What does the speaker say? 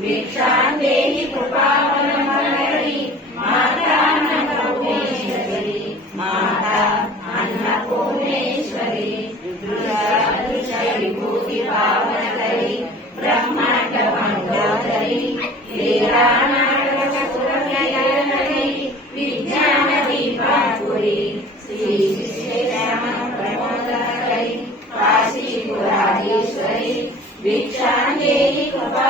भिक्षां देहि कृपावलम्बनकरी माता अन्नपूर्णेश्वरी माता अन्नपूर्णेश्वरी विभूति पावनकरी ब्रह्मांड मंडोदरी लीला नाटक सुरनयनकरी विज्ञान दीपांकुरी श्री श्याम प्रमोदकरी काशीपुराधीश्वरी भिक्षां देहि कृपा